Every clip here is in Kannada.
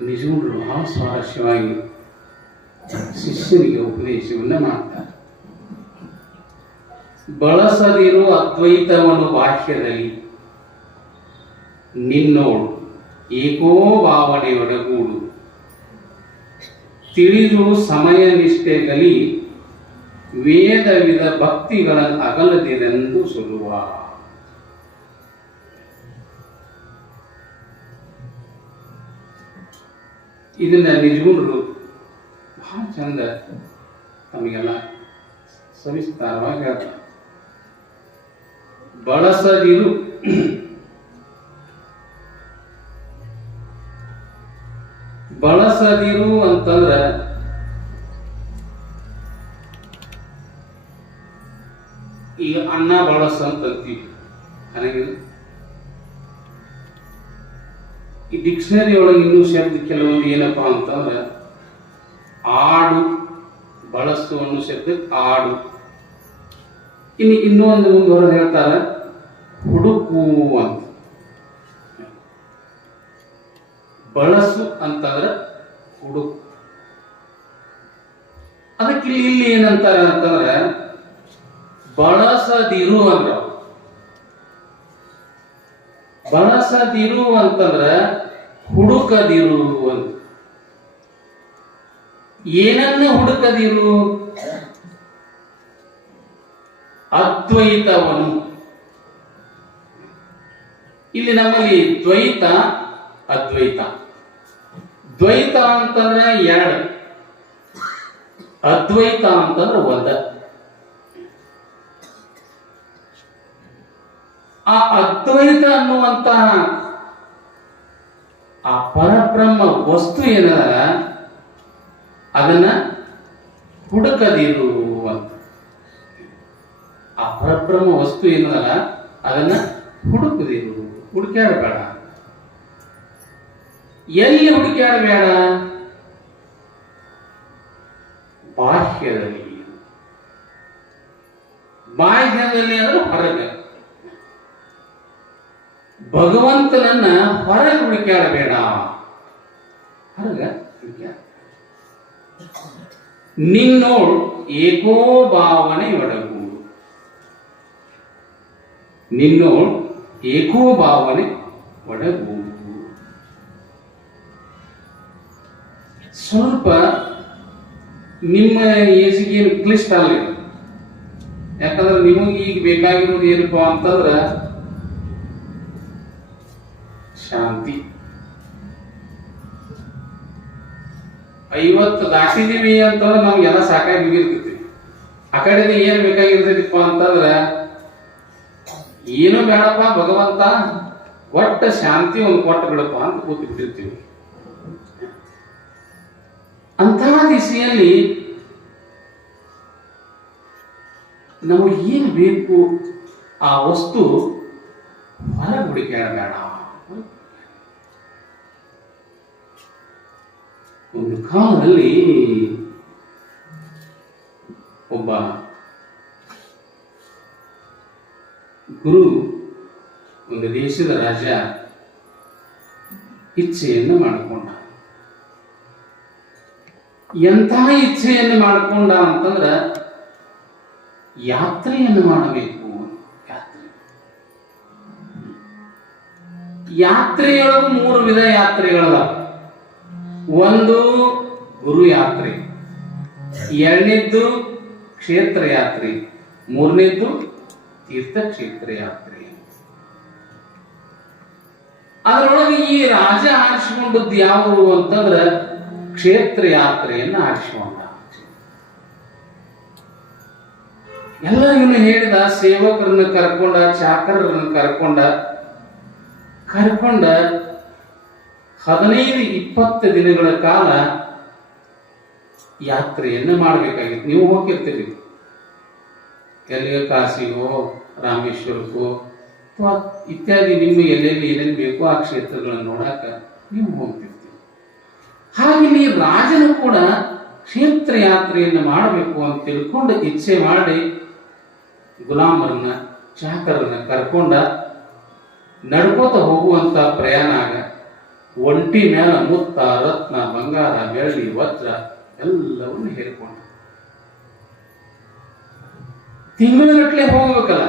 ನಿಜಗುಣರು ಬಹಳ ಸ್ವಾರಸ್ಯವಾಗಿ ಶಿಷ್ಯನಿಗೆ ಉಪದೇಶವನ್ನು ಮಾಡ್ತಾರೆ. ಬಳಸದಿರುವ ಅದ್ವೈತವನ್ನು ಬಾಹ್ಯದಲ್ಲಿ ನಿನ್ನೋಡು ಏಕೋ ಭಾವನೆಯೊಡಗೂಡು ತಿಳಿದು ಸಮಯ ನಿಷ್ಠೆಗಲಿ ವೇದ ವಿಧ ಭಕ್ತಿಗಳ ಅಗಲದಿರೆಂದು ಸುಲುವ ಇದನ್ನ ನಿಜಗೊಂಡ್ರು ಬಹಳ ಚಂದ ತಮಗೆಲ್ಲ ಸವಿಸ್ತಾರವಾಗಿ ಹೇಳ್ತಾರೆ. ಬಳಸದಿರು ಬಳಸದಿರು ಅಂತಂದ್ರ ಈಗ ಅನ್ನ ಬಳಸ ಅಂತೀವಿ. ಅಂತೀವಿ ಡಿಕ್ಷನರಿ ಒಳಗೆ ಇನ್ನೂ ಶಬ್ದ ಕೆಲವೊಂದು ಏನಪ್ಪಾ ಅಂತಂದ್ರೆ, ಆಡು ಬಳಸು ಅನ್ನೋ ಶಬ್ದ ಆಡು ಇನ್ನು ಇನ್ನೂ ಒಂದು ಮುಂದುವರೆದು ಹೇಳ್ತಾರೆ, ಹುಡುಕು ಅಂತ. ಬಳಸು ಅಂತಂದ್ರೆ ಹುಡುಕು. ಅದಕ್ಕೆ ಇಲ್ಲಿ ಇಲ್ಲಿ ಏನಂತಾರೆ ಅಂತಂದ್ರೆ, ಬಳಸದಿರು ಅಂದ್ರ ಬಳಸದಿರು ಅಂತಂದ್ರೆ ಹುಡುಕದಿರು. ಅಂತ ಏನನ್ನ ಹುಡುಕದಿರು? ಅದ್ವೈತವನು. ಇಲ್ಲಿ ನಮ್ಮಲ್ಲಿ ದ್ವೈತ, ಅದ್ವೈತ. ದ್ವೈತ ಅಂತಂದ್ರೆ ಎರಡು. ಅದ್ವೈತ ಅಂತಂದ್ರೆ ಒಂದ. ಆ ಅದ್ವೈತ ಅನ್ನುವಂತಹ ಆ ಪರಬ್ರಹ್ಮ ವಸ್ತು ಏನದ? ಅದನ್ನ ಹುಡುಕದಿರು ಅಂತ. ಆ ಪರಬ್ರಹ್ಮ ವಸ್ತು ಏನದಲ್ಲ? ಅದನ್ನ ಹುಡುಕದಿರು. ಹುಡುಕ್ಯಾಡಬೇಡ. ಎಲ್ಲಿ ಹುಡುಕ್ಯಾಡಬೇಡ? ಬಾಹ್ಯದಲ್ಲಿ. ಬಾಹ್ಯದಲ್ಲಿ ಅಂದ್ರೆ ಹೊರಗೆ. ಭಗವಂತನನ್ನ ಹೊರಗೆ ಹುಡುಕ್ಯಾಡಬೇಡ. ನಿನ್ನೋಳು ಏಕೋ ಭಾವನೆ ಒಡಗೂಡು ನಿನ್ನೋಳು ಏಕೋ ಭಾವನೆ ಒಡಗೂಡು ಸ್ವಲ್ಪ ನಿಮ್ಮ ಏನು ಕ್ಲಿಷ್ಟ ಅಲ್ಲ. ಯಾಕಂದ್ರೆ ನಿಮಗೆ ಈಗ ಬೇಕಾಗಿರೋದು ಏನಪ್ಪಾ ಅಂತಂದ್ರೆ ಶಾಂತಿ. ಐವತ್ತು ದಾಟಿದೀವಿ ಅಂತಂದ್ರೆ ನಮ್ಗೆಲ್ಲ ಸಾಕಾಗಿ ಮುಗಿರ್ತೈತಿ ಆ ಕಡೆ ಏನ್ ಬೇಕಾಗಿರ್ತೈತಿಪ್ಪ ಅಂತಂದ್ರ, ಏನು ಬೇಡಪ್ಪ ಭಗವಂತ, ಒಟ್ಟ ಶಾಂತಿ ಒಂದು ಕೊಟ್ಟು ಬಿಡಪ್ಪ ಅಂತ ಕೂತಿಟ್ಟಿರ್ತೀವಿ. ಅಂತಹ ದಿಸೆಯಲ್ಲಿ ನಮಗೆ ಏನು ಬೇಕು ಆ ವಸ್ತು ಹೊರಗೆ ಹುಡುಕಾಡಬೇಡ ಒಂದು ಕಾಲದಲ್ಲಿ ಒಬ್ಬ ಗುರು, ಒಂದು ದೇಶದ ರಾಜ ಇಚ್ಛೆಯನ್ನು ಮಾಡಿಕೊಂಡ. ಎಂತಹ ಇಚ್ಛೆಯನ್ನು ಮಾಡಿಕೊಂಡ ಅಂತಂದ್ರ ಯಾತ್ರೆಯನ್ನು ಮಾಡಬೇಕು ಯಾತ್ರೆ. ಯಾತ್ರೆಯೊಳಗೂ ಮೂರು ವಿಧ ಯಾತ್ರೆಗಳದ ಒಂದು ಗುರು ಯಾತ್ರೆ ಎರಡನೇದ್ದು ಕ್ಷೇತ್ರ ಯಾತ್ರೆ ಮೂರನೇದ್ದು ತೀರ್ಥಕ್ಷೇತ್ರ ಯಾತ್ರೆ ಅದರೊಳಗೆ ಈ ರಾಜ ಆರಿಸಿಕೊಂಡದ್ದು ಯಾವುದು ಅಂತಂದ್ರ ಕ್ಷೇತ್ರ ಯಾತ್ರೆಯನ್ನು ಆರಿಸಿಕೊಂಡ ಎಲ್ಲ ಇವನು ಹೇಳಿದ, ಸೇವಕರನ್ನ ಕರ್ಕೊಂಡ, ಚಾಕರರನ್ನು ಕರ್ಕೊಂಡ ಕರ್ಕೊಂಡ ಹದಿನೈದು ಇಪ್ಪತ್ತು ದಿನಗಳ ಕಾಲ ಯಾತ್ರೆಯನ್ನು ಮಾಡಬೇಕಾಗಿತ್ತು. ನೀವು ಹೋಗಿರ್ತೀರಿ. ಎಲ್ಲಿಗೆ ಕಾಶಿಗೋ ರಾಮೇಶ್ವರಕ್ಕೋ, ಅಥವಾ ಇತ್ಯಾದಿ ನಿಮ್ಮ ಎಲ್ಲೆಲ್ಲಿ ಏನೇನು ಬೇಕೋ ಆ ಕ್ಷೇತ್ರಗಳನ್ನು ನೋಡಾಕ ನೀವು ಹೋಗ್ತಿರ್ತೀವಿ ಹಾಗೆ ರಾಜನು ಕೂಡ ಕ್ಷೇತ್ರ ಯಾತ್ರೆಯನ್ನು ಮಾಡಬೇಕು ಅಂತ ತಿಳ್ಕೊಂಡು ಇಚ್ಛೆ ಮಾಡಿ ಗುಲಾಮರನ್ನ, ಚಾಕರನ್ನ ಕರ್ಕೊಂಡ ನಡ್ಕೋತ ಹೋಗುವಂತ ಪ್ರಯಾಣ ಆಗ ಒಂಟಿ ಮೇಲೆ ಮುತ್ತ ರತ್ನ, ಬಂಗಾರ, ಬೆಳ್ಳಿ, ವಜ್ರ ಎಲ್ಲವನ್ನು ಹೇರಿಕೊಂಡ ತಿಂಗಳಗಟ್ಟಲೆ ಹೋಗಬೇಕಲ್ಲ.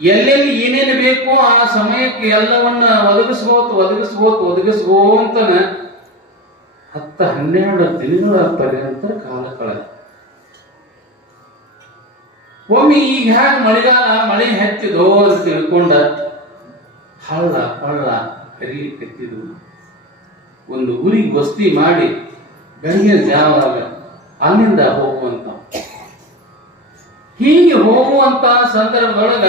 ಎಲ್ಲೆಲ್ಲಿ ಏನೇನು ಬೇಕೋ ಆ ಸಮಯಕ್ಕೆ ಎಲ್ಲವನ್ನ ಒದಗಿಸ್ಬೋತ್ ಒದಗಿಸ್ಬೋತ್ ಒದಗಿಸ್ಬೋಂತನ ಹತ್ತ ಹನ್ನೆರಡು ದಿನಗಳ ಪರ್ಯಂತ ಕಾಲ ಕಳೆದ. ಒಮ್ಮೆ ಈಗ ಹ್ಯಾಂಗ ಮಳೆಗಾಲ, ಮಳೆ ಹೆಚ್ಚಿದೋ ಅಂತ ತಿಳ್ಕೊಂಡ ಹಳ್ಳ ಹಳ್ಳ ಹರಿಲಿಕ್ಕೆತ್ತಿದ್ವು ಒಂದು ಊರಿಗೆ ವಸ್ತಿ ಮಾಡಿ ಬೆಳಗಿನ ಜಾವಾಗ ಅಲ್ಲಿಂದ ಹೋಗುವಂತ. ಹೀಗೆ ಹೋಗುವಂತ ಸಂದರ್ಭದೊಳಗ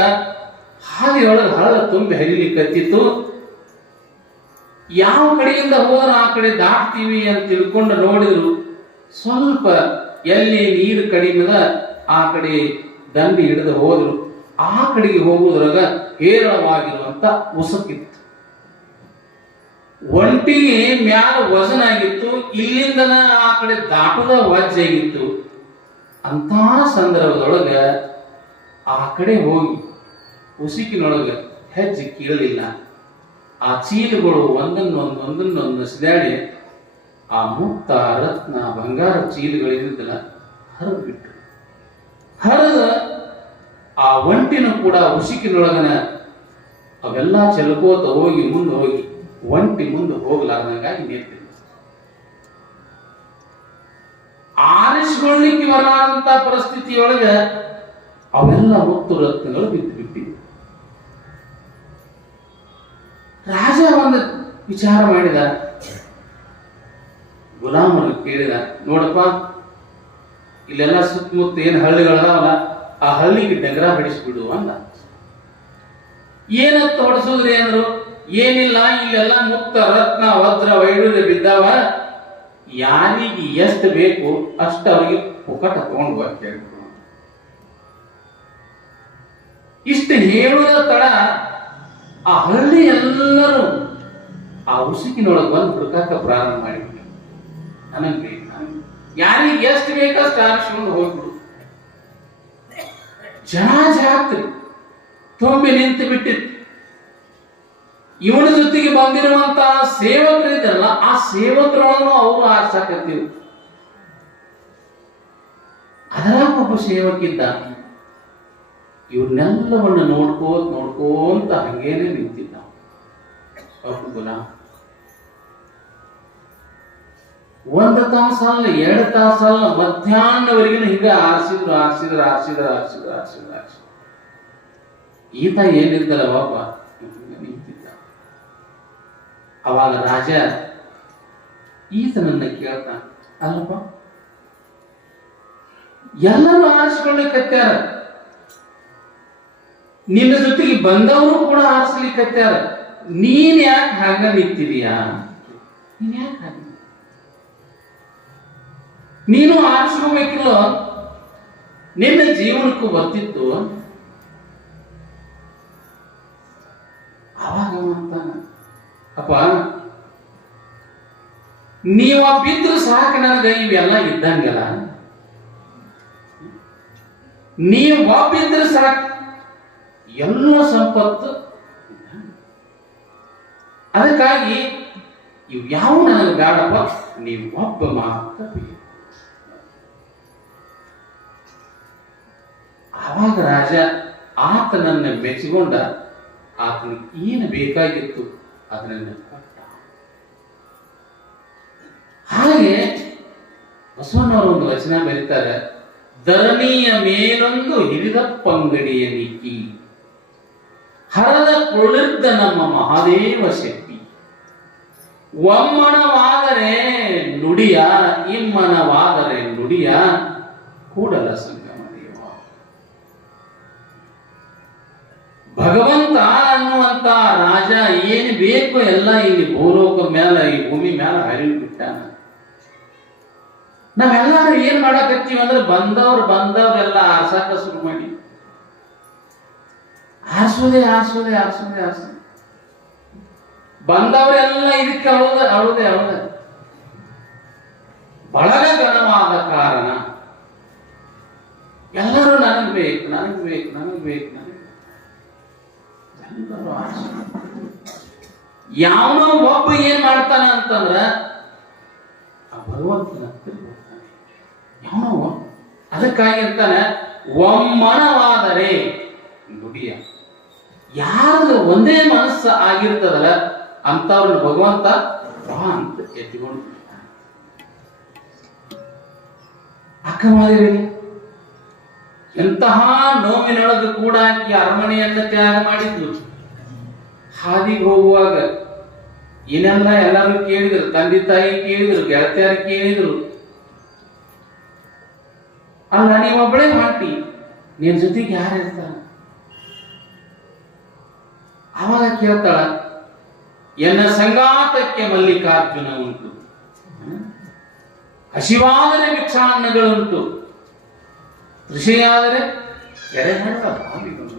ಹಾದಿಯೊಳಗೆ ಹಳ್ಳ ತುಂಬಿ ಹರಿಲಿಕ್ಕತ್ತಿತ್ತು ಯಾವ ಕಡೆಯಿಂದ ಹೋದ್ರೆ ಆ ಕಡೆ ದಾಟ್ತೀವಿ ಅಂತ ತಿಳ್ಕೊಂಡು ನೋಡಿದ್ರು. ಸ್ವಲ್ಪ ಎಲ್ಲಿ ನೀರು ಕಡಿಮೆ ಆ ಕಡೆ ದಂಡಿ ಹಿಡಿದು ಹೋದ್ರು. ಆ ಕಡೆಗೆ ಹೋಗುವುದ್ರಾಗ ಹೇರಳವಾಗಿರುವಂತ ಉಸುಕಿತ್ತು ಒಂಟಿಗೆ ಮ್ಯಾಲ ವಜನ ಆಗಿತ್ತು, ಇಲ್ಲಿಂದನ ಆ ಕಡೆ ದಾಟದ ವಜ್ಜಾಗಿತ್ತು ಅಂತ ಸಂದರ್ಭದೊಳಗ ಆ ಕಡೆ ಹೋಗಿ, ಉಸುಕಿನೊಳಗ ಹೆಜ್ಜೆ ಕೀಳಲಿಲ್ಲ. ಆ ಚೀಲಗಳು ಒಂದನ್ನೊಂದು ಒಂದನ್ನೊಂದು ಸಿದಾಡಿ ಆ ಮುಕ್ತ ರತ್ನ ಬಂಗಾರ ಚೀಲಗಳಿದ್ದಲ್ಲ ಹರಿದು ಬಿಟ್ಟು ಹರಿದ ಆ ಒಂಟಿನೂ ಕೂಡ ಉಸುಕಿನೊಳಗನ ಅವೆಲ್ಲ ಚೆಲ್ಕೋತ ಹೋಗಿ, ಮುಂದೆ ಹೋಗಿ ಒಂಟಿ ಮುಂದೆ ಹೋಗ್ಲಾರ್ದಂಗಾಗಿ ನಿಂತಿಲ್ಲ ಆರಿಸಿಕೊಳ್ಳಿಕ್ಕೆ ಬರಲಾರಂತ ಪರಿಸ್ಥಿತಿಯೊಳಗ ಅವೆಲ್ಲ ಮುತ್ತು ರತ್ನಗಳು ಬಿದ್ದು ಬಿಟ್ಟಿವೆ. ರಾಜ ಒಂದು ವಿಚಾರ ಮಾಡಿದ. ಗುಲಾಮರು ಕೇಳಿದ, ನೋಡಪ್ಪ, ಇಲ್ಲೆಲ್ಲ ಸುತ್ತಮುತ್ತ ಏನು ಹಳ್ಳಿಗಳದಾವಲ್ಲ, ಆ ಹಳ್ಳಿಗೆ ಡಗರ ಬಿಡಿಸ್ಬಿಡು ಅಂದ. ಏನತ್ತು ಹೊಡಿಸಿದ್ರೆ ಅಂದ್ರು? ಏನಿಲ್ಲ, ಇಲ್ಲೆಲ್ಲ ಮುಕ್ತ ರತ್ನ, ವಜ್ರ ವೈಡೂರ್ಯ ಬಿದ್ದಾವ. ಯಾರಿಗೆ ಎಷ್ಟು ಬೇಕು ಅಷ್ಟು ಅವರಿಗೆ ಪುಕಟ ತಗೊಂಡು ಬಾ ಕೇಳಿದ್ರು ಇಷ್ಟು ಹೇಳುವ ತಡ, ಆ ಹಳ್ಳಿ ಎಲ್ಲರೂ ಆ ಉಸುಕಿನೊಳಗೆ ಬಂದು ಹುಡುಕಾಕ ಪ್ರಾರಂಭ ಮಾಡಿ ನನಗೆ ಯಾರಿಗೆ ಎಷ್ಟು ಬೇಕಷ್ಟು ಆರಿಸ್ಕೊಂಡು ಹೋಗ್ಬಿಡು ಜನ ಜಾತ್ರೆ. ತುಂಬಿ ನಿಂತು ಬಿಟ್ಟಿತ್ತು. ಇವನ ಜೊತೆಗೆ ಬಂದಿರುವಂತ ಸೇವಕರಿದ್ದಾರಲ್ಲ ಆ ಸೇವಕರೊಳಗೂ ಅವರು ಆರ್ಸಕತ್ತೀವಿ ಅದರ ಒಬ್ಬ ಸೇವಕಿದ್ದ ಇವನ್ನೆಲ್ಲವನ್ನ ನೋಡ್ಕೋತ ನೋಡ್ಕೋಂತ ಹಂಗೇನೆ ನಿಂತಿದ್ದ. ಗುಲಾಮ ಒಂದು ತಾಸಲ್ಲ, ಎರಡು ತಾಸಲ್ಲ, ಮಧ್ಯಾಹ್ನವರೆಗಿನ ಹಿಂಗ ಆರಿಸಿದ್ರು ಆರಿಸಿದ್ರು ಆರಿಸಿದ್ರು ಆರಿಸಿದ್ರು ಆರಿಸಿದ್ರು ಆರಿಸಿದ್ರು. ಈತ ಏನಿದ್ದಲ್ಲ ಬಾಬಾ ನಿಂತಿದ್ದ. ಅವಾಗ ರಾಜ ಈತನನ್ನ ಕೇಳ್ತಾನ ಅಲ್ಲಪ್ಪ ಎಲ್ಲರೂ ಆರಿಸ್ಕೊಳ್ಳಿಕತ್ಯಾರ. ನಿನ್ನ ಜೊತೆಗೆ ಬಂದವರು ಕೂಡ ಆರಿಸ್ಲಿಕ್ಕತ್ಯಾರ ನೀನ್ ಯಾಕೆ ಹಾಗ ನಿಂತಿದೀಯಾ? ನೀನ್ ಯಾಕೆ ಹಾಗೆ? ನೀನು ಆರಿಸ್ಕೋಬೇಕಿಲ್ಲ? ನಿನ್ನ ಜೀವನಕ್ಕೂ ಬರ್ತಿತ್ತು ಅವಾಗ ಅಂತ ಅಂತಾನ ಅಪ್ಪ, ನೀವ ಬಿದ್ರು ಸಾಕು ನನಗೆ, ಇವೆಲ್ಲ ಇದ್ದಂಗೆಲ್ಲ. ನೀವು ಒಬ್ಬಿದ್ರೆ ಸಾಕು. ಎಲ್ಲ ಸಂಪತ್ತು. ಅದಕ್ಕಾಗಿ ಇವು ಯಾವ ನನಗೆ ಬೇಡಪ್ಪ, ನೀವು ಒಬ್ಬ ಮಾತ್ರ ಆವಾಗ ರಾಜ ಆತನನ್ನ ಮೆಚ್ಚಿಕೊಂಡ ಆತನಿಗೆ ಏನು ಬೇಕಾಗಿತ್ತು? ಅದನ್ನ ಹಾಗೆ ಬಸವಣ್ಣವರು ಒಂದು ವಚನ ಬರೀತಾರೆ, ಧರಣಿಯ ಮೇಲೊಂದು ಹಿರಿದ ಪಂಗಡಿಯ ನಿಕ್ಕಿ ಹರದ ಕುಳಿದ್ದ ನಮ್ಮ ಮಹಾದೇವ ಶಕ್ತಿ ಒಮ್ಮನವಾದರೆ ನುಡಿಯ, ಇಮ್ಮನವಾದರೆ ನುಡಿಯ, ಕೂಡಲ ಸಂಗಮ ಭಗವಂತ ಅನ್ನುವಂತ ರಾಜ ಏನು ಬೇಕು ಎಲ್ಲ ಇಲ್ಲಿ ಭೂಲೋಕ ಮೇಲೆ ಈ ಭೂಮಿ ಮೇಲೆ ಹರಿವು ನಾವೆಲ್ಲಾರು ಏನ್ ಮಾಡಕತ್ತೀವಿ ಅಂದ್ರೆ ಬಂದವ್ರು ಬಂದವ್ರೆಲ್ಲ ಆರ್ಸಾಕ ಶುರು ಮಾಡಿ. ಆರ್ಸೋದೆ ಆರ್ಸೋದೆ ಆರ್ಸೋದೆ ಆರ್ಸೋದೆ. ಬಂದವರೆಲ್ಲ ಇದಕ್ಕೆ ಅಳೋದೆ ಅಳೋದೆ ಅಳೋದೆ. ಬಳಗ ಗಣವಾದ ಕಾರಣ. ಎಲ್ಲರೂ ನನಗ್ ಬೇಕು ನನಗ್ ಬೇಕು ನನಗ್ ಬೇಕು. ಯಾವನೋ ಒಬ್ಬ ಏನ್ ಮಾಡ್ತಾನ ಅಂತಂದ್ರ, ಆ ಭಗವಂತನ ಯಾವನೋ ಅದಕ್ಕಾಗಿ ಅಂತಾನೆ, ಒಮ್ಮನವಾದರೆ ನುಡಿಯ. ಯಾರು ಒಂದೇ ಮನಸ್ಸು ಆಗಿರ್ತದಲ್ಲ ಅಂತವ್ರನ್ನ ಭಗವಂತ ಅಂತ ಎತ್ತಿಕೊಂಡು. ಅಕ್ಕ ಮಾದೇವಿ ಎಂತಹ ನೋವಿನೊಳಗೆ ಕೂಡ ಆಕಿ ಅರಮನೆಯನ್ನ ತ್ಯಾಗ ಮಾಡಿದ್ಲು. ಹಾದಿಗೆ ಹೋಗುವಾಗ ಏನೆಲ್ಲ ಎಲ್ಲರೂ ಕೇಳಿದ್ರು, ತಂದೆ ತಾಯಿ ಕೇಳಿದ್ರು, ಗೆಳತಿಯರು ಕೇಳಿದ್ರು. ಅಲ್ಲ ನೀವೊಬ್ಬಳೇ ಹೊಂಟಿ, ನಿನ್ ಜೊತೆಗೆ ಯಾರು ಅವಾಗ ಕೇಳ್ತಾಳ, ಎನ್ನ ಸಂಗಾತಕ್ಕೆ ಮಲ್ಲಿಕಾರ್ಜುನ ಉಂಟು? ಹಸಿವಾದರೆ ಭಿಕ್ಷಾನ್ನಗಳುಂಟು. ಕೃಷಿಯಾದರೆ ಎರೆಹಣ್ಣು ಬಾವಿಗಳು.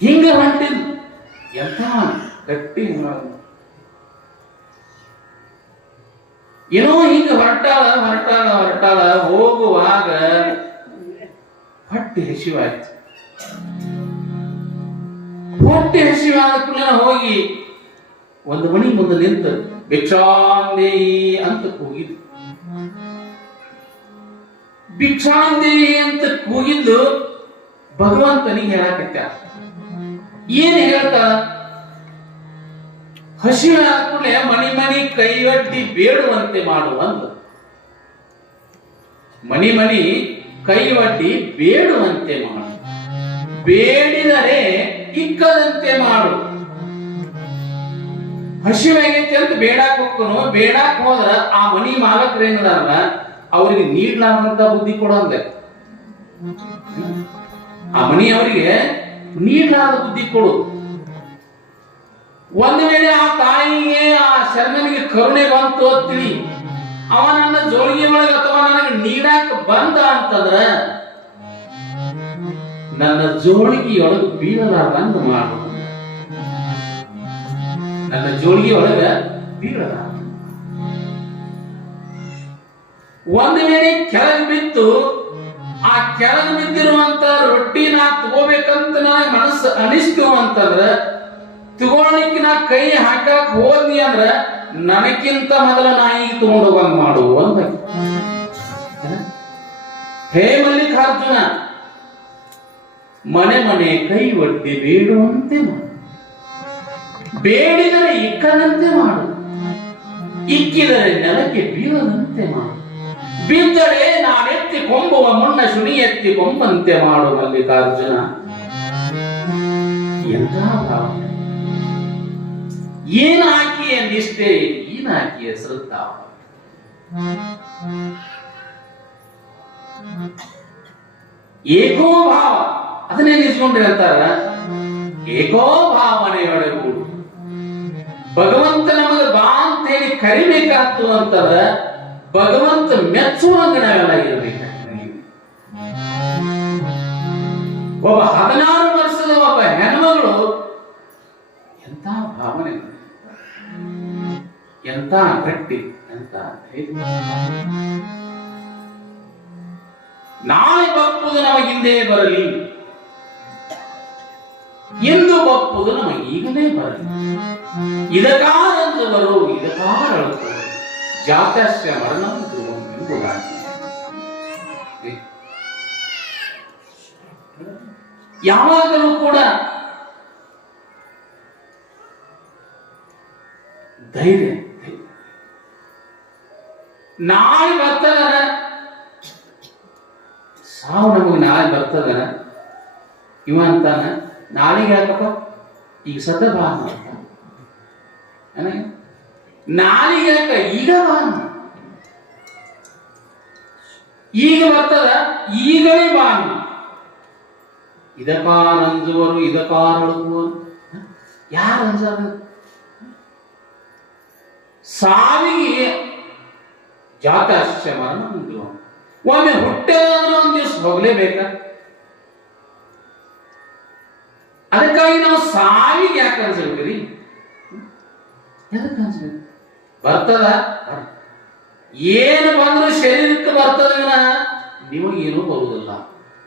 ಹಿಂಗ ಹೊಂಟಿದ್ ಎಂಥ ಗಟ್ಟಿ ಹುಳ. ಏನೋ ಹಿಂಗ ಹೊರಟಾಳ ಹೊರಟಾಳ ಹೊರಟಾಳ, ಹೋಗುವಾಗ ಹೊಟ್ಟೆ ಹಸಿವಾಯ್ತು. ಹೊಟ್ಟೆ ಹಸಿವಾದ ಕೂಡ ಹೋಗಿ ಒಂದು ಮಣಿ ಮುಂದೆ ನಿಂತು ಭಿಕ್ಷಾಂದೇಯಿ ಅಂತ ಕೂಗಿದ್ದು ಭಿಕ್ಷಾಂದೇಯಿ ಅಂತ ಕೂಗಿದ್ದು ಭಗವಂತನಿಗೆ ಹೇಳಕತ್ತ ಏನ್ ಹೇಳ್ತ? ಹಸಿವೆ ಹಾಕೊಂಡೆ ಮನಿ ಮಣಿ ಕೈಗಟ್ಟಿ ಬೇಡುವಂತೆ ಮಾಡುವಂತ ಮಣಿ ಮನಿ ಕೈವಡ್ಡಿ ಬೇಡುವಂತೆ ಮಾಡು. ಬೇಡಿದರೆ ಇಕ್ಕದಂತೆ ಮಾಡು. ಹಸಿವೆಗೆ ಅಂತ ಬೇಡಾಕ್ ಹೋಗ್ತಾನೋ ಬೇಡಾಕ್ ಹೋದ್ರ ಆ ಮನಿ ಮಾಲಕರೇನದಾರಲ್ಲ ಅವ್ರಿಗೆ ನೀಡ್ಲಾರ್ದಂತ ಬುದ್ಧಿ ಕೊಡಂದೆ ಆ ಮಣಿ ಅವರಿಗೆ ನೀಡ್ಲಾರ್ದ ಬುದ್ಧಿ ಕೊಡು. ಒಂದು ವೇಳೆ ಆ ತಾಯಿಗೆ, ಆ ಶರ್ಮನಿಗೆ ಕರುಣೆ ಬಂತು ಅಂತೀನಿ ಅವ ನನ್ನ ಜೋಳಿಗೆ ಒಳಗೆ ಅಥವಾ ನನಗೆ ನೀಡಾಕ ಬಂದ ಅಂತಂದ್ರ ನನ್ನ ಜೋಳಿಗೆಯೊಳಗೆ ಬೀಳಲಾರ್ದಂಗ ಮಾಡು ನನ್ನ ಜೋಳಿಗೆ ಒಳಗ ಒಂದು ವೇಳೆ ಕೆಳಗೆ ಬಿತ್ತು, ಆ ಕೆಳಗೆ ಬಿದ್ದಿರುವಂತ ರೊಟ್ಟಿ ನಾ ತಗೋಬೇಕಂತ ನನಗೆ ಮನಸ್ಸು ಅನಿಸ್ತು ಅಂತಂದ್ರ ತಗೊಳ್ಲಿಕ್ಕೆ ನಾ ಕೈ ಹಾಕಕ್ ಹೋದ್ನಿ ಅಂದ್ರ ನನಕ್ಕಿಂತ ಮೊದಲ ನಾಯಿ ತಗೊಂಡು ಬಂದ್ ಮಾಡು ಅಂತ. ಹೇ ಮಲ್ಲಿಕಾರ್ಜುನ, ಮನೆ ಮನೆ ಕೈ ಒಡ್ಡಿ ಬೇಡುವಂತೆ ಬೇಡಿದರೆ ಇಕ್ಕದಂತೆ ಮಾಡು. ಇಕ್ಕಿದರೆ ನೆಲಕ್ಕೆ ಬೀಳದಂತೆ ಮಾಡು. ಬಿದ್ದರೆ ನಾನೆತ್ತಿ ಕೊಂಬುವ ಮುನ್ನ ಶುನಿ ಎತ್ತಿ ಕೊಂಬಂತೆ ಮಾಡು ಮಲ್ಲಿಕಾರ್ಜುನ. ಎಂಥ ಭಾವನೆ ಏನ್ ಹಾಕಿಯ ನಿಷ್ಠೆ? ಏನಾಕಿಯ ಹಾಕಿಯ ಶ್ರದ್ಧಾ? ಏಕೋ ಭಾವ, ಅದನ್ನೇ ನಿಲ್ಸ್ಕೊಂಡ್ರಿ ಅಂತಾರ? ಏಕೋ ಭಾವನೆಯೊಳಗೂಡು ಭಗವಂತ ನಮಗೆ ಬಾ ಅಂತ ಹೇಳಿ ಕರಿಬೇಕಾಗ್ತು ಅಂತಂದ್ರ ಭಗವಂತ ಮೆಚ್ಚುವಂಗ ನಾವೆಲ್ಲ ಇರ್ಬೇಕು. ಒಬ್ಬ ಹದಿನಾರು ವರ್ಷದ ಒಬ್ಬ ಹೆಣ್ಮಗಳು ಎಂತ ಭಾವನೆ? ಎಂತ ಗಟ್ಟಿ? ಎಂತ ಧೈರ್ಯ. ನಾಳೆ ಬಪ್ಪುದು ನಮಗಿಂದೇ ಬರಲಿ. ಎಂದು ಬಪ್ಪುದು ನಮಗೀಗಲೇ ಬರಲಿ. ಇದಕಾರಂದವರು ಇದಕಾರಳುತ್ತವರು ಜಾತಸ್ಯ ಮರಣಂ ಧ್ರುವಂ ಎಂಬುದಾಗಿ ಯಾವಾಗಲೂ ಕೂಡ ಧೈರ್ಯ. ನಾಳೆ ಬರ್ತದರ ಸಾವು ನಮಗೆ ನಾಳೆ ಬರ್ತದರ ಇವ ಅಂತಾನ, ನಾಳೆಗೆ ಯಾಕಪ್ಪ? ಈಗ ಸತ ಬಾ ನಾಳೆಗೆ ಈಗ ಬಾ ಈಗ ಬರ್ತದ, ಈಗಲೇ ಬಾ ಅನ್ನ. ಇದಕಾರ ಅಂಜುವರು, ಇದಕಾರ ಅಳುವರು ಯಾರು ಅಂಜಾರ? ಸಾವಿಗೆ ಜಾತಾಶ್ಯ ಮರಣ ಒಮ್ಮೆ ಹುಟ್ಟೆದಾದ್ರೂ ಒಂದ್ ದಿವಸ ಹೋಗ್ಲೇಬೇಕ? ಅದಕ್ಕಾಗಿ ನಾವು ಸಾವಿಗೆ ಯಾಕೆ ಅನ್ಸ್ಬೇಕ್ರಿ ಯಾಕೆ ಅನ್ಸ್ಬೇಕು ಬರ್ತದ? ಏನು ಬಂದ್ರು ಶರೀರಕ್ಕೆ ಬರ್ತದ ನಿಮಗೇನು ಬರುವುದಿಲ್ಲ.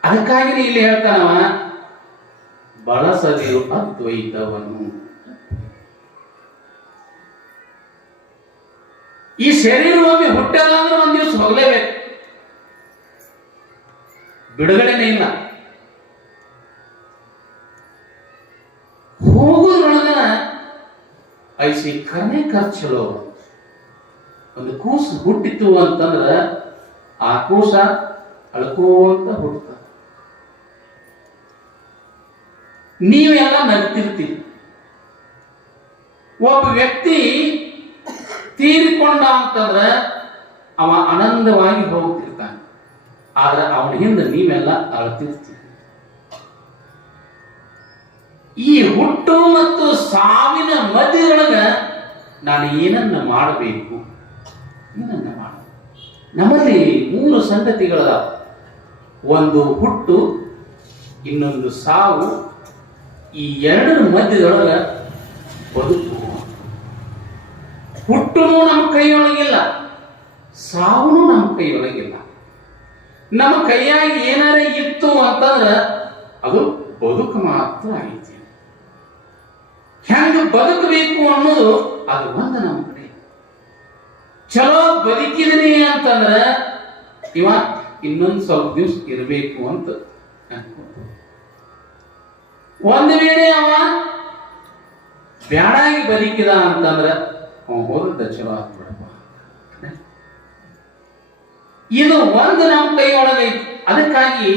ಅದಕ್ಕಾಗಿ ಇಲ್ಲಿ ಹೇಳ್ತಾನವ, ಬಳಸದಿರು ಅದ್ವೈತವನ್ನು. ಈ ಶರೀರ ಒಮ್ಮೆ ಹುಟ್ಟಲ್ಲ ಅಂದ್ರೆ ಒಂದ್ ದಿವಸ ಹೋಗ್ಲೇಬೇಕು. ಬಿಡುಗಡೆನೇ ಇಲ್ಲ. ಹೋಗೋದ್ರೊಳಗ ಐಸಿ ಕನೆ ಖರ್ಚಲೋ ಒಂದು ಕೂಸು ಹುಟ್ಟಿತು ಅಂತಂದ್ರ ಆ ಕೂಸ ಅಳ್ಕೋಂತ ನೀವು ನೀವೆಲ್ಲ ನಗ್ತಿರ್ತೀರಿ ಒಬ್ಬ ವ್ಯಕ್ತಿ ತೀರಿಕೊಂಡ ಅಂತಂದ್ರೆ ಅವ ಆನಂದವಾಗಿ ಹೋಗ್ತಿರ್ತಾನೆ. ಆದ್ರೆ ಅವನ ಹಿಂದೆ ನೀವೆಲ್ಲ ಅಳ್ತಿರ್ತೀರಿ. ಈ ಹುಟ್ಟು ಮತ್ತು ಸಾವಿನ ಮಧ್ಯದೊಳಗ ನಾನು ಏನನ್ನ ಮಾಡಬೇಕು? ಏನನ್ನ ಮಾಡ ನಮ್ಮಲ್ಲಿ ಮೂರು ಸಂತತಿಗಳ ಒಂದು ಹುಟ್ಟು, ಇನ್ನೊಂದು ಸಾವು, ಈ ಎರಡರ ಮಧ್ಯದೊಳಗೆ ಬದುಕು. ಹುಟ್ಟುನು ನಮ್ಮ ಕೈಯೊಳಗಿಲ್ಲ, ಸಾವುನು ನಮ್ಮ ಕೈಯೊಳಗಿಲ್ಲ. ನಮ್ಮ ಕೈಯಾಗಿ ಏನಾರ ಇತ್ತು ಅಂತಂದ್ರೆ ಅದು ಬದುಕು ಮಾತ್ರ ಐತಿ. ಹೆಂಗ ಬದುಕಬೇಕು ಅನ್ನೋದು ಅದು ಒಂದು ನಮ್ಮ ಚಲೋ ಬದುಕಿದನಿ ಅಂತಂದ್ರ ಇವ ಇನ್ನೊಂದು ಸ್ವಲ್ಪ ದಿವ್ಸ ಇರಬೇಕು ಅಂತ ಒಂದು ವೇಳೆ ಅವ ಬ್ಯಾಡಾಗಿ ಬದುಕಿದ ಅಂತಂದ್ರ ಅವ ಹೋದ ಚಲೋ ಆಗ್ಬಿಡಪ್ಪ. ಇದು ಒಂದು ನಮ್ಮ ಕೈಯೊಳಗೆ ಅದಕ್ಕಾಗಿ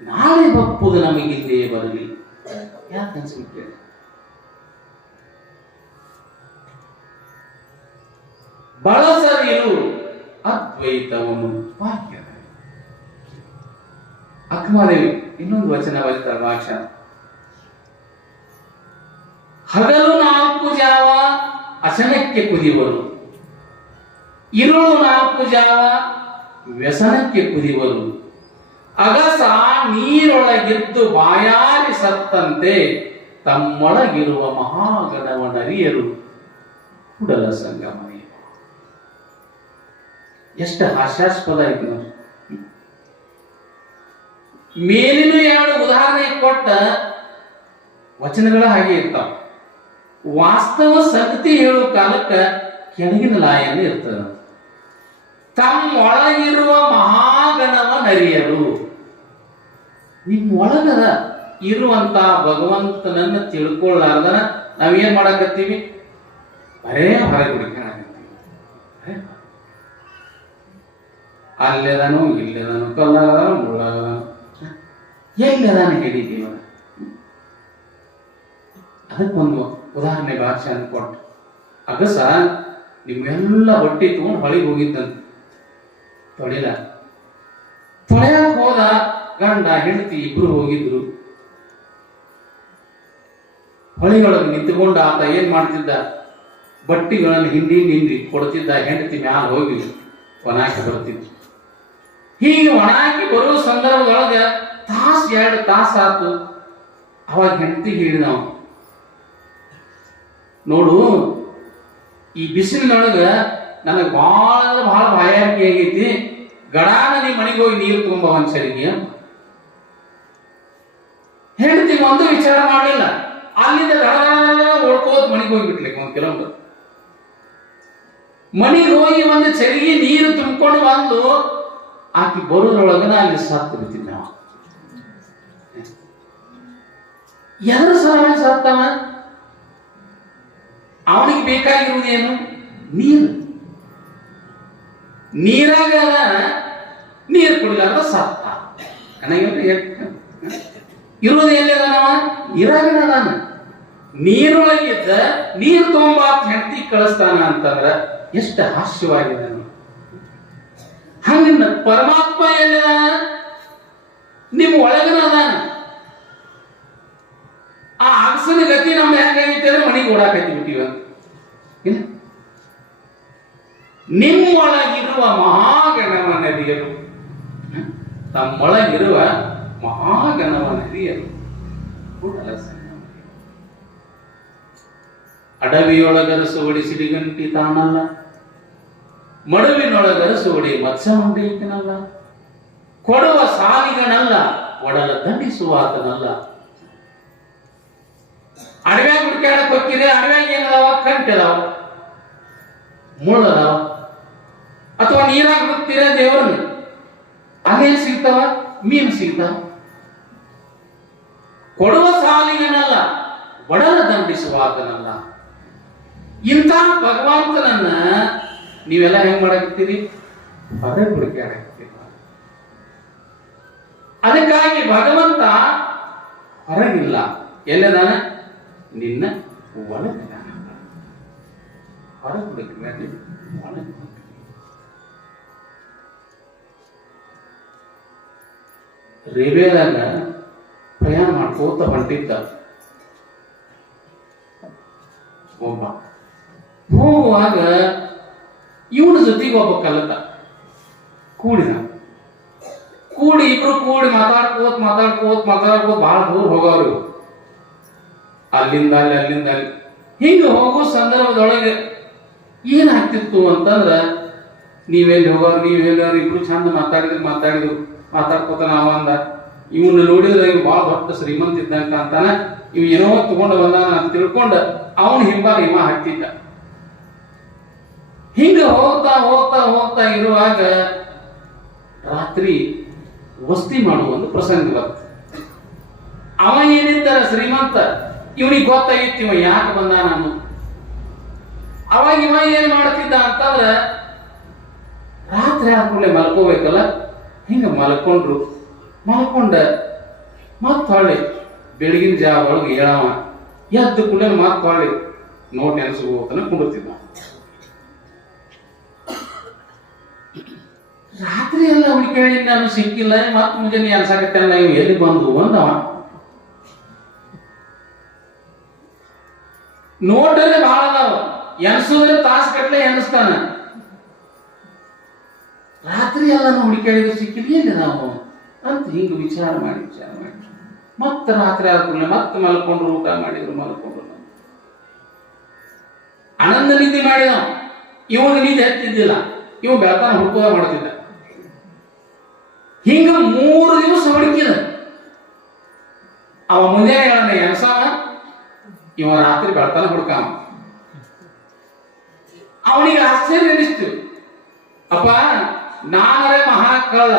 ನಾಳೆ ಬಪ್ಪುದು ನಮಗಿಂದೇ ಬರಲಿ ಯಾಕೆ ಅನ್ಸ್ಬಿಟ್ಟೆ ಬಳಸದಿರು ಅದ್ವೈತವನ್ನು ವಾಕ್ಯ ಅಕ್ಮಾದೇವಿ, ಇನ್ನೊಂದು ವಚನ ಬರೀತಾರೆ ಭಾಷ. ಹಗಲು ನಾಲ್ಕು ಜಾವ ಅಸನಕ್ಕೆ ಕುದಿವರು. ಇರುಳು ನಾಲ್ಕು ಜಾವ, ವ್ಯಸನಕ್ಕೆ ಕುದಿಯುವರು ಅಗಸ ನೀರೊಳಗಿದ್ದು ಬಾಯಾರಿ ಸತ್ತಂತೆ, ತಮ್ಮೊಳಗಿರುವ ಮಹಾಗಣವನರಿಯರು ಕುಡಲ ಸಂಗಮನೆ. ಎಷ್ಟು ಹಾಸ್ಯಾಸ್ಪದ ಐತಿ ನೋಡಿ ಮೇಲಿನ ಎರಡು ಉದಾಹರಣೆ ಕೊಟ್ಟ ವಚನಗಳ ಹಾಗೆ ಇರ್ತಾವ. ವಾಸ್ತವ ಸಕ್ತಿ ಹೇಳುವ ಕಾಲಕ್ಕ ಕೆಳಗಿನ ಲಾಯನ ಇರ್ತದ ತಮ್ಮೊಳಗಿರುವ ಮಹಾಗಣವ ನರಿಯರು. ನಿಮ್ಮ ಒಳಗದ ಇರುವಂತ ಭಗವಂತನನ್ನ ತಿಳ್ಕೊಳ್ಳಾರ್ದನ ನಾವೇನ್ ಮಾಡಕತ್ತೀವಿ? ಬರೇ ಹೊರಗೆ ಅಲ್ಲೆದನು, ಇಲ್ಲೆದನು ಕಲ್ಲಾಗದಾನು ಮುಳ್ಳಾಗದಾನು ಎಲ್ಲದಾನ ಹೇಳಿದೀವ ಅದಕ್ಕೊಂದು ಉದಾಹರಣೆ ಭಾಷೆ ಕೊಟ್ಟು. ಅಗಸ, ನಿಮ್ಮೆಲ್ಲ ಹೊಟ್ಟಿ ತಗೊಂಡು ಹೊಳಿಗೆ ಹೋಗಿದ್ದಂತ ತೊಳಿಲ. ತೊಳೆಯಕ್ ಹೋದ ಗಂಡ, ಹೆಂಡತಿ ಇಬ್ರು ಹೋಗಿದ್ರು. ಹೊಳಿಗಳನ್ನು ನಿಂತುಕೊಂಡು ಆತ ಏನ್ ಮಾಡ್ತಿದ್ದ? ಬಟ್ಟಿಗಳನ್ನು ಹಿಂಡಿ ಹಿಂಡಿ ಕೊಡ್ತಿದ್ದ, ಹೆಂಡತಿ ಮ್ಯಾಲ ಹೋಗಿ ಒಣಾಕಿ ಬರ್ತಿದ್ರು ಹೀಗೆ ಒಣಾಕಿ ಬರೋ ಸಂದರ್ಭದೊಳಗ ತಾಸ್, ಎರಡು ತಾಸಾತು ಅವಾಗ ಹೆಂಡತಿ ಹೇಳಿದ ನಾವು ನೋಡು, ಈ ಬಿಸಿಲಿನೊಳಗ ನನಗೆ ಭಾಳ ಅಂದ್ರೆ ಭಾಳ ಬಾಯಾರಿಕೆ ಆಗೈತಿ. ಗಡಾನ ನೀ ಮನೆಗೆ ಹೋಗಿ ನೀರು ತುಂಬ ಒಂದ್ಸರಿಗೆ ಹೆಂಡತಿ ಒಂದು ವಿಚಾರ ಮಾಡಲಿಲ್ಲ. ಅಲ್ಲಿಂದ ಓಡ್ಕೋದ್ ಮನೆಗೆ ಹೋಗ್ಬಿಟ್ಲಿಕ್ಕೆ ಒಂದು ಕೆಲವೊಂದು ಮನೆಗೆ ಹೋಗಿ ಒಂದು ಚರಿಗೆ ನೀರು ತುಂಬಿಕೊಂಡು ಬಂದು ಆಕಿ ಬರೋದ್ರೊಳಗನ ಅಲ್ಲಿ ಸತ್ತು ಎರಡು ನಾವು ಎದ್ರ ಸಲುವಾಗಿ ಸತ್ತವ? ಅವನಿಗೆ ಬೇಕಾಗಿರುವುದೇನು? ನೀರು. ನೀರಾಗ ನೀರು ಕುಡಿಲಾರ್ದ ಸತ್ತ. ಇರೋದು ಎಲ್ಲಿದ ಎಲ್ಲಿದಾನವ ನೀರಾಗನ ಅದಾನ. ನೀರೊಳಗಿದ್ದ ನೀರು ತುಂಬಾ ಹೆಂಡತಿ ಕಳಿಸ್ತಾನ ಅಂತಂದ್ರ ಎಷ್ಟು ಹಾಸ್ಯವಾಗಿದೆ. ಹಂಗ ಪರಮಾತ್ಮ ಎಲ್ಲ ನಿಮ್ಮ ಒಳಗನ ಅದಾನ. ಆ ಅಗಸನ ಗತಿ ನಮ್ಮ ಹೆಂಗೈತಿ ಅಂದ್ರೆ ಮನೆಗೆ ಓಡಾಕೈತಿ ಬಿಟ್ಟಿವ. ನಿಮ್ಮೊಳಗಿರುವ ಮಹಾಗಣವ ನದಿಯರು. ತಮ್ಮೊಳಗಿರುವ ಮಹಾಗಣವ ನದಿಯರು. ಅಡವಿಯೊಳಗರ ಸಂಗಮ. ಅಡವಿಯೊಳಗರಸುವಡಿ ಸಿಡಿಗಂಟಿ ತಾನಲ್ಲ. ಮಡುವಿನೊಳಗರಸುವಡಿ ಮತ್ಸ್ಯ ಮಂಡಲಿಕನಲ್ಲ ಕೊಡುವ ಸಾಲಿಗನಲ್ಲ ಒಡಲ ದಂಡಿಸುವ ಆತನಲ್ಲ ಅಡವ್ಯಾಗ ಹುಡ್ಕ್ಯಾಡಕ್ ಹೋಗ್ತೀರಿ ಅಡವ್ಯಾಗ ಏನದಾವ? ಕಂಟಿದಾವ. ಮುಳ್ಳದಾವ. ಅಥವಾ ನೀರಾಗ ಹುಡುಕ್ತೀರ ದೇವರನ್ನು. ಅಲ್ಲೇನ್ ಸಿಗ್ತಾವ? ಮೀನು ಸಿಗ್ತಾವ. ಕೊಡುವ ಸಾಲಿಗನಲ್ಲ, ಒಡಲ ದಂಡಿಸುವಾತನಲ್ಲ. ಇಂಥ ಭಗವಂತನನ್ನ ನೀವೆಲ್ಲ ಹೆಂಗ್ ಮಾಡಾಕತ್ತೀರಿ? ಅದೇ ಹುಡುಕ್ಯಾಡಕತ್ತೀರಿ ಅದಕ್ಕಾಗಿ ಭಗವಂತ ಹೊರಗಿಲ್ಲ. ಎಲ್ಲದಾನ? ನಿನ್ನ ಒಳಗಿದಾನ ಪ್ರಯಾಣ ಮಾಡ್ಕೋತ ಹೊಂಟಿದ್ದ ಒಬ್ಬ. ಹೋಗುವಾಗ ಇವನ ಜೊತೆಗೆ ಒಬ್ಬ ಕಲತ. ಕೂಡಿದ. ಕೂಡಿ ಇಬ್ರು ಕೂಡಿ ಮಾತಾಡ್ಕೋತ್ ಮಾತಾಡ್ಕೋತ್ ಮಾತಾಡ್ಕೋತ್ ಬಹಳ ದೂರ ಹೋಗವ್ರು ಇವ್ರು. ಅಲ್ಲಿಂದ ಅಲ್ಲಿ ಅಲ್ಲಿಂದ ಅಲ್ಲಿ. ಹಿಂಗೆ ಹೋಗೋ ಸಂದರ್ಭದೊಳಗೆ ಏನಾಗ್ತಿತ್ತು ಅಂತಂದ್ರ ನೀವೆಲ್ಲಿ ಹೋಗೋರು ನೀವೆಲ್ಲರು ಇಬ್ರು ಚಂದ ಮಾತಾಡಿದ್ರು ಮಾತಾಡಿದ್ರು ಮಾತಾಡ್ಕೋತ ನಾವ ಅಂದ. ಇವನ್ನ ನೋಡಿದ್ರೆ ಇವ್ ಭಾಳ ದೊಡ್ಡ ಶ್ರೀಮಂತ ಇದ್ದಂತ ಅಂತಾನ ಇವ್ ಏನೋ ತಗೊಂಡು ಬಂದಾನ ಅಂತ ತಿಳ್ಕೊಂಡ ಅವನು ಹಿಂಬಾಲ ಹಿಮ ಹತ್ತಿದ್ದ. ಹಿಂಗ ಹೋಗ್ತಾ ಹೋಗ್ತಾ ಹೋಗ್ತಾ ಇರುವಾಗ ರಾತ್ರಿ ವಸ್ತಿ ಮಾಡುವ ಒಂದು ಪ್ರಸಂಗ ಬಂತು. ಅವ ಏನಿದ್ದಾರ ಶ್ರೀಮಂತ, ಇವನಿಗೆ ಗೊತ್ತಾಗಿತ್ತು ಇವ ಯಾಕೆ ಬಂದ ನಾನು? ಅವಾಗ ಇವ ಏನ್ ಮಾಡ್ತಿದ್ದ ಅಂತಂದ್ರ ರಾತ್ರಿ ಆದ್ಮೇಲೆ ಮಲ್ಕೋಬೇಕಲ್ಲ, ಹಿಂಗ ಮಲ್ಕೊಂಡ್ರು. ಮಲ್ಕೊಂಡ ಮತ್ ಹೊಳ್ಳಿ ಬೆಳಗಿನ ಜಾವ ಒಳಗೆ ಹೇಳವ, ಎದ್ದು ಕೂಡಲೇ ಮತ್ ಹೊಳ್ಳಿ ನೋಟ್ ನೆನೆಸ್ಕೋತನ ಕುಂಡಿರ್ತಿದ್ದ ರಾತ್ರಿ ಎಲ್ಲ ಹುಡುಕಾಡಿ ನಾನು ಸಿಕ್ಕಿಲ್ಲ, ಮತ್ತೆ ಮುಂಜಾನೆ ಅನ್ಸಾಕತ್ತಲ್ಲ ನೀವು ಎಲ್ಲಿ ಬಂದು ಅಂದವ. ನೋಟ್ರೆ ಬಹಳ ಅದಾವ. ಎನ್ಸುದ್ರೆ ತಾಸ್ ಕಟ್ಲೆ ಎನ್ನಿಸ್ತಾನ ರಾತ್ರಿ ಎಲ್ಲ ಹುಡುಕಾಡಿದ್ರೆ ಸಿಕ್ಕಿಲ್ಲ ಎಲ್ಲಿ ನಾವು? ಅಂತ ಹಿಂಗ ವಿಚಾರ ಮಾಡಿ ವಿಚಾರ ಮಾಡಿ. ಮತ್ತೆ ರಾತ್ರಿ ಆದ್ಮೇಲೆ ಮತ್ತೆ ಮಲ್ಕೊಂಡ್ರು, ಊಟ ಮಾಡಿದ್ರು, ಮಲ್ಕೊಂಡ್ರು. ಆನಂದ ನಿದ್ದೆ ಮಾಡಿದ ಇವನು ನಿದ್ದೆ ಹತ್ತಿದ್ದಿಲ್ಲ. ಇವನು ಬೆಳತಾನ ಹುಡುಕೋದ ಮಾಡ್ತಿದ್ದ ಹಿಂಗ ಮೂರು ದಿವಸ ಹುಡುಕಿದ ಅವ ಮುಂದೆ ಹೇಳಣ್ಣ ಎನಸ ಇವ ರಾತ್ರಿ ಬೆಳತಾನ ಹುಡುಕ ಅವನಿಗೆ ಆಶ್ಚರ್ಯ ಎನಿಸ್ತು ಅಪ್ಪ, ನಾನರೇ ಮಹಾ ಕಳ್ಳ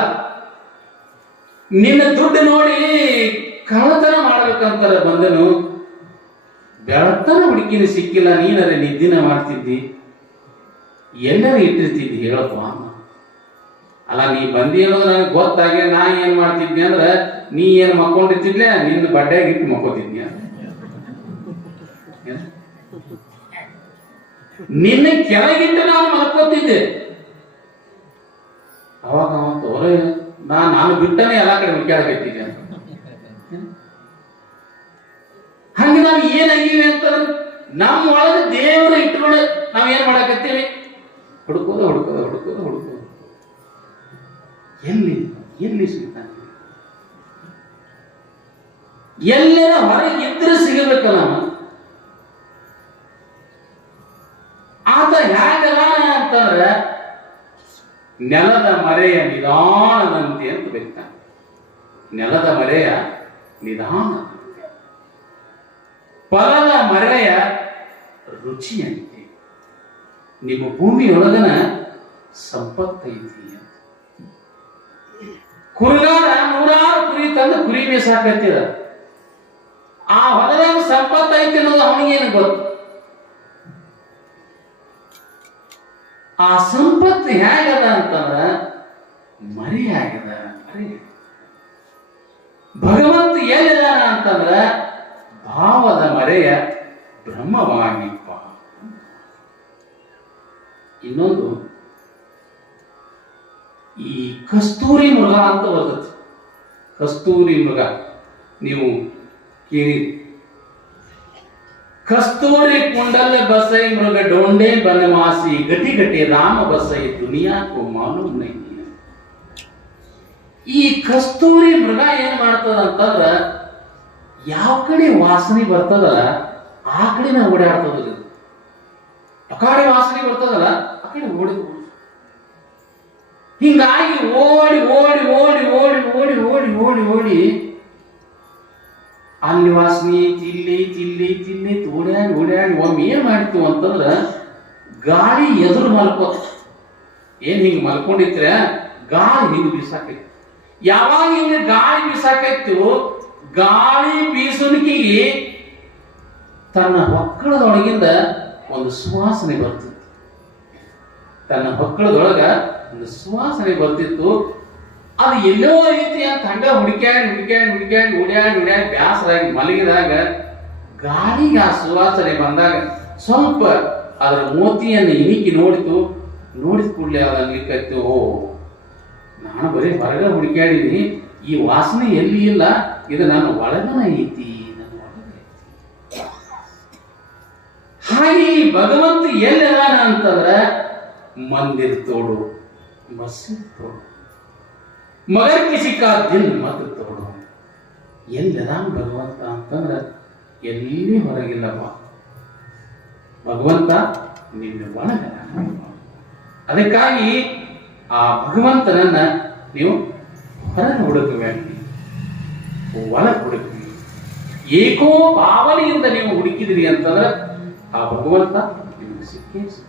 ನಿನ್ನ ದುಡ್ಡು ನೋಡಿ ಕಳ್ಳತನ ಮಾಡ್ಬೇಕಂತ ಬಂದನು. ಬೆಳತನ ಹುಡುಕಿನ ಸಿಕ್ಕಿಲ್ಲ, ನೀನರೆ ನಿದ್ದಿನ ಮಾಡ್ತಿದ್ದಿ. ಎಲ್ಲರೂ ಇಟ್ಟಿರ್ತಿದ್ದಿ ಹೇಳಪ್ಪ. ಅಲ್ಲ, ನೀ ಬಂದಿ ಅನ್ನೋದು ನನಗೆ ಗೊತ್ತಾಗೆ ನಾ ಏನ್ ಮಾಡ್ತಿದ್ನಿ ಅಂದ್ರ, ನೀ ಏನ್ ಮಕ್ಕೊಂಡಿರ್ತಿದ್ಲೆ ನಿನ್ನ ಬಡ್ಡೆಗೆ ಇಟ್ಟು ಮಕ್ಕೋತಿದ್ನಿ. ನಿನ್ನ ಕೆಳಗಿಂತ ನಾನು ಮಲ್ಕೋತಿದ್ದೆ. ಅವಾಗ ಅವ ತೋರ, ನಾ ನಾನು ಬಿಟ್ಟನೆ ಎಲ್ಲಾ ಕಡೆ ಅಂತ. ಹಂಗೆ ನಾವು ಏನಾಗಿವಿ ಅಂತ ನಮ್ಮ ಒಳಗೆ ದೇವರ ಇಟ್ಕೊಂಡು ನಾವ್ ಏನ್ ಮಾಡಕತ್ತೀವಿ? ಹುಡುಕೋದು, ಹುಡುಕೋದ. ಎಲ್ಲಿ ಎಲ್ಲಿ ಸಿಗ್ತಾನೆ ಎಲ್ಲರ ಹೊರಗೆ ಇದ್ರೆ ಸಿಗಬೇಕಲ್ಲ ಅವ. ಆತ ಹೇಗಲ್ಲ ಅಂತಂದ್ರೆ ನೆಲದ ಮರೆಯ ನಿಧಾನದಂತೆ ಅಂತ ಬರೀತಾನೆ ನೆಲದ ಮರೆಯ ನಿಧಾನದಂತೆ ಫಲದ ಮರೆಯ ರುಚಿಯಂತೆ ನಿಮ್ಮ ಭೂಮಿಯೊಳಗನ ಸಂಪತ್ತೈತಿ ಅಂತ ಕುರುಗಾರ ನೂರಾರು ಕುರಿ ತಂದು ಕುರಿ ಮೇಸಾಕತ್ತಿದ ಆ ಹೊಲದಾಗ ಸಂಪತ್ತೈತಿ ಅನ್ನೋದು ಅವನಿಗೇನು ಗೊತ್ತು? ಆ ಸಂಪತ್ತು ಹೇಗದ ಅಂತಂದ್ರ ಮರಿ. ಭಗವಂತ ಎಲ್ಲಿದಾನ ಅಂತಂದ್ರ ಭಾವದ ಮರೆಯ ಬ್ರಹ್ಮವಾಗಿಪ್ಪ. ಇನ್ನೊಂದು ಈ ಕಸ್ತೂರಿ ಮೃಗ ಅಂತ ಬರ್ತದೆ. ಕಸ್ತೂರಿ ಮೃಗ. ನೀವು ಕೇಳಿ. ಕಸ್ತೂರಿ ಕುಂಡಲ ಬಸೈ ಮೃಗ ಡೋಂಡೆ ಬನವಾಸಿ ಗಟಿ ಗಟಿ ರಾಮ ಬಸೈ ದುನಿಯಾ ಕೋ ನೈ ಈ ಕಸ್ತೂರಿ ಮೃಗ ಏನ್ ಮಾಡ್ತದ ಅಂತಂದ್ರ ಯಾವ ಕಡೆ ವಾಸನೆ ಬರ್ತದಲ್ಲ ಆ ಕಡೆ ನಾವು ಓಡಾಡ್ತದ ಅಕಾಡೆ ವಾಸನೆ ಬರ್ತದಲ್ಲ, ಆ ಕಡೆ ಓಡಿ ಹಿಂಗಾಗಿ ಓಡಿ ಓಡಿ ಓಡಿ ಓಡಿ ಓಡಿ ಓಡಿ ಓಡಿ ಓಡಿ ಅಲ್ಲಿ ವಾಸನೆ ತಿಲ್ಲಿ ತಿಲ್ಲಿ ತಿಲ್ಲಿ ಓಡ್ಯಾಡಿ ಓಡ್ಯಾಡಿ ಒಮ್ಮೆ ಏನ್ ಮಾಡ್ತು ಅಂತಂದ್ರ ಗಾಳಿ ಎದುರು ಮಲ್ಕೋತ ಏನ್ ಹಿಂಗ್ ಮಲ್ಕೊಂಡಿದ್ರ ಗಾಳಿ ಹಿಂಗ್ ಬೀಸಾಕೈತಿ. ಯಾವಾಗ ಹಿಂಗ ಗಾಳಿ ಬೀಸಾಕೈತು, ಗಾಳಿ ಬೀಸುಣಿಕೆಗೆ ತನ್ನ ಹೊಕ್ಕಳದೊಳಗಿಂದ ಒಂದು ಸುವಾಸನೆ ಬರ್ತಿತ್ತು. ತನ್ನ ಹೊಕ್ಕಳದೊಳಗ ಒಂದು ಸುವಾಸನೆ ಬರ್ತಿತ್ತು ಅದು ಎಲ್ಲೋ ಐತಿ ಅಂತ ಹಂಗ ಹುಡುಕ್ಯಾಡಿ ಹುಡುಕ್ಯಾಡಿ ಹುಡುಕ್ಯಾಡಿ ಹುಡ್ಯಾಂಡ್ ಹುಡ್ಯಾಂಡ್ ಬ್ಯಾಸರಾಗಿ ಮಲಗಿದಾಗ ಗಾಳಿಗೆ ಆ ಸುವಾಸನೆ ಬಂದಾಗ ಸ್ವಲ್ಪ ಅದರ ಮೋತಿಯನ್ನು ಇಣಿಕಿ ನೋಡಿತು. ನೋಡಿದ ಕೂಡಲೇ ಅದು ಅನ್ಲಿಕ್ಕೆ ಓ, ನಾನು ಬರೀ ಹೊರಗ ಹುಡುಕ್ಯಾಡಿನಿ ಈ ವಾಸನೆ ಎಲ್ಲಿ ಇಲ್ಲ? ಇದು ನನ್ನ ಒಳಗನ ಐತಿ, ನನ್ನ ಒಳಗ ಐತಿ. ಹಾಗೆ ಈ ಭಗವಂತ ಎಲ್ಲಿ ಅಂತಂದ್ರ, ಮಂದಿರ ತೋಡು. ಕಿಸಿ ಕಾ ದಿಲ್ ಮತ್ ತೋಡು ಎಲ್ಲಿ ಅದಾನ ಭಗವಂತ ಅಂತಂದ್ರ ಎಲ್ಲಿ ಹೊರಗಿಲ್ಲಪ್ಪ. ಭಗವಂತ ನಿನ್ನ ಒಳಗ ಅದಕ್ಕಾಗಿ ಆ ಭಗವಂತನನ್ನ ನೀವು ಹೊರ ಹುಡುಕಬೇಡಿ. ಒಳ ಹುಡುಕಿ. ಏಕೋ ಭಾವನೆಯಿಂದ ನೀವು ಹುಡುಕಿದಿರಿ ಅಂತಂದ್ರೆ ಆ ಭಗವಂತ ನಿಮಗೆ ಸಿಕ್ಕೇ ಸಿಕ್ಕ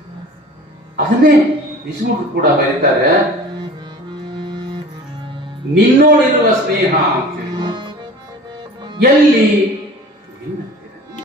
ಅದನ್ನೇ ನಿಸ್ಮುಖ ಕೂಡ ಬರೀತಾರೆ ನಿನ್ನೋಡಿರುವ ಸ್ನೇಹ ಅಂತ. ಎಲ್ಲಿ